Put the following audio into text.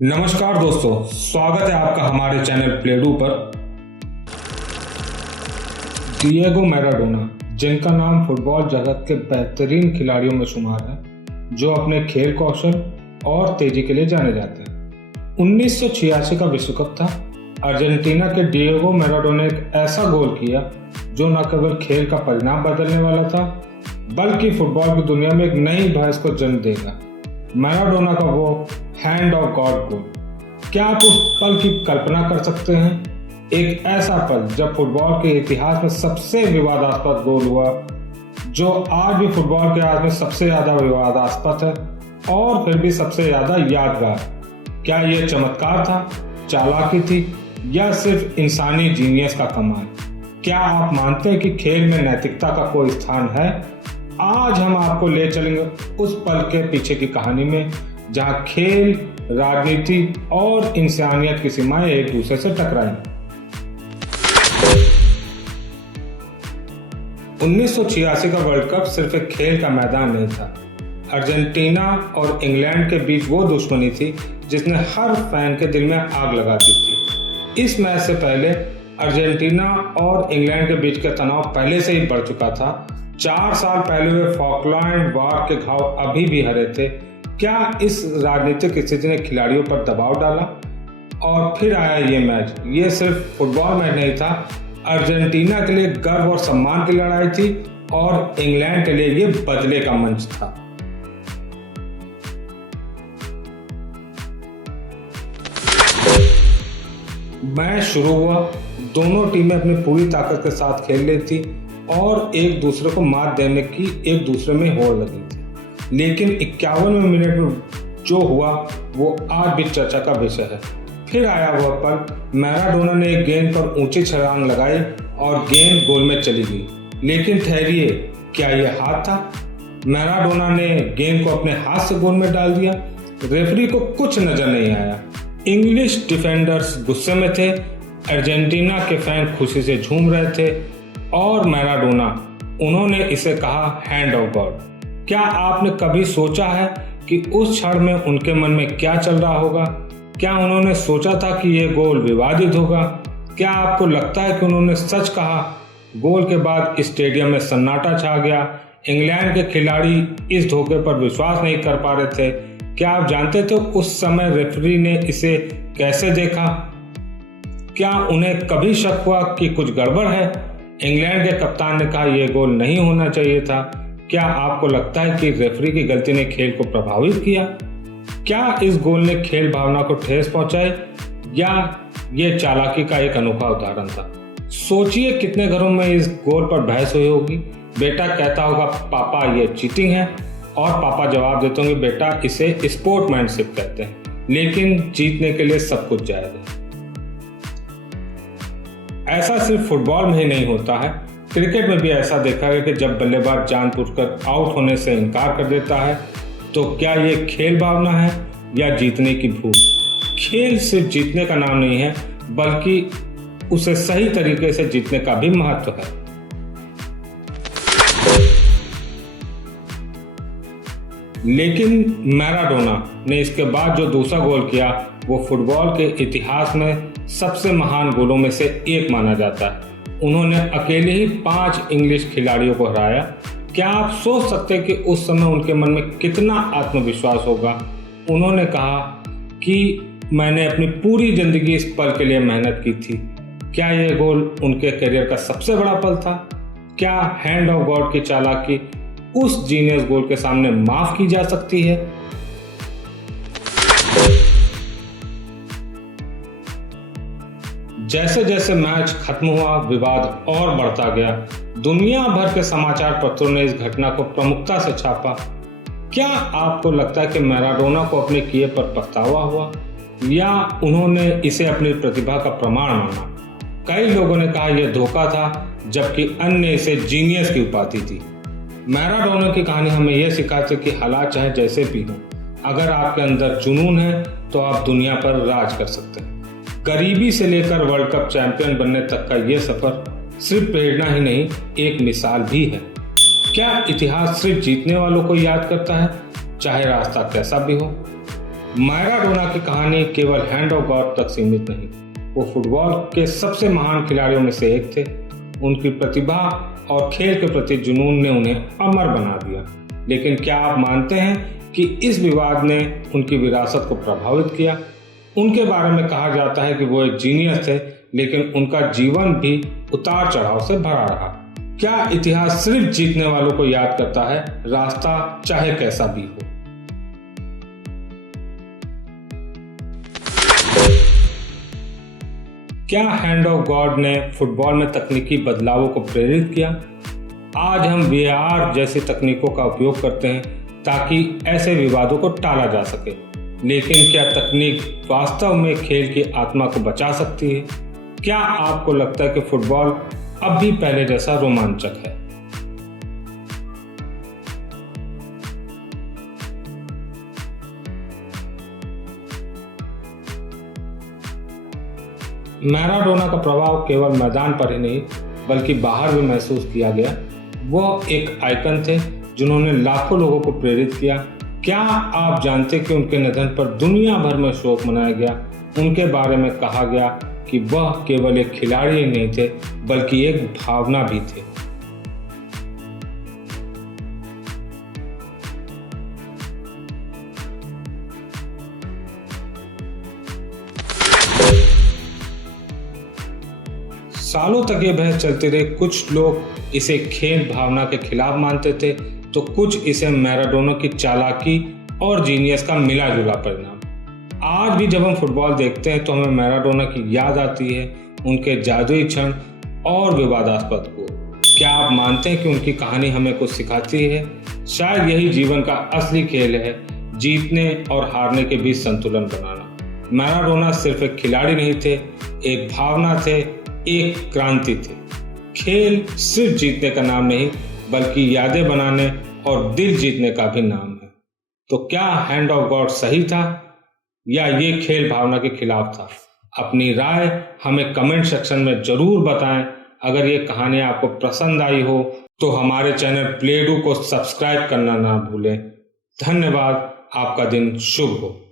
नमस्कार दोस्तों, स्वागत है आपका हमारे चैनल प्लेडू पर। डिएगो मैराडोना, जिनका नाम फुटबॉल जगत के बेहतरीन खिलाड़ियों में शुमार है, जो अपने खेल कौशल और तेजी के लिए जाने जाते हैं। 1986 का विश्व कप था। अर्जेंटीना के डिएगो मैराडोना ने एक ऐसा गोल किया जो न केवल खेल का परिणाम बदलने वाला था, बल्कि फुटबॉल की दुनिया में एक नई बहस को जन्म देगा। मैराडोना का वो हैंड ऑफ गॉड गोल। क्या आप उस पल की कल्पना कर सकते हैं? एक ऐसा पल जब फुटबॉल के इतिहास में सबसे विवादास्पद गोल हुआ, जो आज भी फुटबॉल के इतिहास में सबसे ज्यादा विवादास्पद है और फिर भी सबसे ज्यादा यादगार। क्या यह चमत्कार था, चालाकी थी, या सिर्फ इंसानी जीनियस का कमाल? क्या आप मानते हैं कि खेल में नैतिकता का कोई स्थान है? आज हम आपको ले चलेंगे उस पल के पीछे की कहानी में, जहां खेल, राजनीति और इंसानियत की सीमाएं एक दूसरे से टकराई। 1986 का वर्ल्ड कप सिर्फ एक खेल का मैदान नहीं था। अर्जेंटीना और इंग्लैंड के बीच वो दुश्मनी थी जिसने हर फैन के दिल में आग लगा दी थी। इस मैच से पहले अर्जेंटीना और इंग्लैंड के बीच का तनाव पहले से ही बढ़ चुका था। 4 साल पहले हुए फॉकलैंड वार के घाव अभी भी हरे थे। क्या इस राजनीतिक स्थिति ने खिलाड़ियों पर दबाव डाला? और फिर आया ये मैच। ये सिर्फ फुटबॉल मैच नहीं था, अर्जेंटीना के लिए गर्व और सम्मान की लड़ाई थी और इंग्लैंड के लिए ये बदले का मंच था। मैच शुरू हुआ, दोनों टीमें अपनी पूरी ताकत के साथ खेल रही थी और एक दूसरे को मात देने की एक दूसरे में होड़ लगी थी। लेकिन 51वें मिनट में जो हुआ वो आज भी चर्चा का विषय है। फिर आया वह पल, मैराडोना ने एक गेंद पर ऊंची छलांग लगाई और गेंद गोल में चली गई। लेकिन ठहरिए, क्या यह हाथ था? मैराडोना ने गेंद को अपने हाथ से गोल में डाल दिया। रेफरी को कुछ नजर नहीं आया। इंग्लिश डिफेंडर्स गुस्से में थे, अर्जेंटीना के फैन खुशी से झूम रहे थे और मैराडोना, उन्होंने इसे कहा हैंड ऑफ गॉड। क्या आपने कभी सोचा है कि उस क्षण में उनके मन में क्या चल रहा होगा? क्या उन्होंने सोचा था कि यह गोल विवादित होगा? क्या आपको लगता है कि उन्होंने सच कहा? गोल के बाद स्टेडियम में सन्नाटा छा गया। इंग्लैंड के खिलाड़ी इस धोखे पर विश्वास नहीं कर पा रहे थे। क्या आप जानते थे उस समय रेफरी ने इसे कैसे देखा? क्या उन्हें कभी शक हुआ कि कुछ गड़बड़ है? इंग्लैंड के कप्तान ने कहा यह गोल नहीं होना चाहिए था। क्या आपको लगता है कि रेफरी की गलती ने खेल को प्रभावित किया? क्या इस गोल ने खेल भावना को ठेस पहुंचाई, या ये चालाकी का एक अनोखा उदाहरण था? सोचिए कितने घरों में इस गोल पर बहस हुई होगी। बेटा कहता होगा पापा ये चीटिंग है, और पापा जवाब देते होंगे बेटा इसे स्पोर्ट्समैनशिप कहते हैं। लेकिन जीतने के लिए सब कुछ जायज है। ऐसा सिर्फ फुटबॉल में ही नहीं होता है, क्रिकेट में भी ऐसा देखा गया कि जब बल्लेबाज जानबूझकर आउट होने से इनकार कर देता है, तो क्या ये खेल भावना है या जीतने की भूख? खेल सिर्फ जीतने का नाम नहीं है, बल्कि उसे सही तरीके से जीतने का भी महत्व है। लेकिन मैराडोना ने इसके बाद जो दूसरा गोल किया, वो फुटबॉल के इतिहास में सबसे महान गोलों में से एक माना जाता है। उन्होंने अकेले ही 5 इंग्लिश खिलाड़ियों को हराया। क्या आप सोच सकते हैं कि उस समय उनके मन में कितना आत्मविश्वास होगा? उन्होंने कहा कि मैंने अपनी पूरी जिंदगी इस पल के लिए मेहनत की थी। क्या यह गोल उनके करियर का सबसे बड़ा पल था? क्या हैंड ऑफ गॉड की चालाकी उस जीनियस गोल के सामने माफ की जा सकती है? जैसे जैसे मैच खत्म हुआ, विवाद और बढ़ता गया। दुनिया भर के समाचार पत्रों ने इस घटना को प्रमुखता से छापा। क्या आपको लगता है कि मैराडोना को अपने किए पर पछतावा हुआ, या उन्होंने इसे अपनी प्रतिभा का प्रमाण माना? कई लोगों ने कहा यह धोखा था, जबकि अन्य इसे जीनियस की उपाधि दी। मैराडोना की कहानी हमें यह सिखाती है कि हालात चाहे जैसे भी हों, अगर आपके अंदर जुनून है तो आप दुनिया पर राज कर सकते हैं। गरीबी से लेकर वर्ल्ड कप चैंपियन बनने तक का यह सफर सिर्फ प्रेरणा ही नहीं, एक मिसाल भी है। क्या इतिहास सिर्फ जीतने वालों को याद करता है, चाहे रास्ता कैसा भी हो? मैराडोना की कहानी केवल हैंड ऑफ गॉड तक सीमित नहीं, वो फुटबॉल के सबसे महान खिलाड़ियों में से एक थे। उनकी प्रतिभा और खेल के प्रति जुनून ने उन्हें अमर बना दिया। लेकिन क्या आप मानते हैं कि इस विवाद ने उनकी विरासत को प्रभावित किया? उनके बारे में कहा जाता है कि वो एक जीनियस थे, लेकिन उनका जीवन भी उतार चढ़ाव से भरा रहा। क्या इतिहास सिर्फ जीतने वालों को याद करता है, रास्ता चाहे कैसा भी हो? क्या हैंड ऑफ गॉड ने फुटबॉल में तकनीकी बदलावों को प्रेरित किया? आज हम VAR जैसी तकनीकों का उपयोग करते हैं ताकि ऐसे विवादों को टाला जा सके, लेकिन क्या तकनीक वास्तव में खेल की आत्मा को बचा सकती है? क्या आपको लगता है कि फुटबॉल अब भी पहले जैसा रोमांचक है? मैराडोना का प्रभाव केवल मैदान पर ही नहीं बल्कि बाहर भी महसूस किया गया। वह एक आइकन थे जिन्होंने लाखों लोगों को प्रेरित किया। क्या आप जानते कि उनके निधन पर दुनिया भर में शोक मनाया गया? उनके बारे में कहा गया कि वह केवल एक खिलाड़ी ही नहीं थे बल्कि एक भावना भी थे। सालों तक ये बहस चलती रही। कुछ लोग इसे खेल भावना के खिलाफ मानते थे तो कुछ इसे मैराडोना की चालाकी और जीनियस का मिला जुला परिणाम। आज भी जब हम फुटबॉल देखते हैं तो हमें मैराडोना की याद आती है, उनके जादुई क्षण और विवादास्पद को। क्या आप मानते हैं कि उनकी कहानी हमें कुछ सिखाती है? शायद यही जीवन का असली खेल है, जीतने और हारने के बीच संतुलन बनाना। मैराडोना सिर्फ एक खिलाड़ी नहीं थे, एक भावना थे, एक क्रांति थे। खेल सिर्फ जीतने का नाम नहीं बल्कि यादें बनाने और दिल जीतने का भी नाम है। तो क्या हैंड ऑफ गॉड सही था या ये खेल भावना के खिलाफ था? अपनी राय हमें कमेंट सेक्शन में जरूर बताएं। अगर ये कहानी आपको पसंद आई हो तो हमारे चैनल प्लेडू को सब्सक्राइब करना ना भूलें। धन्यवाद। आपका दिन शुभ हो।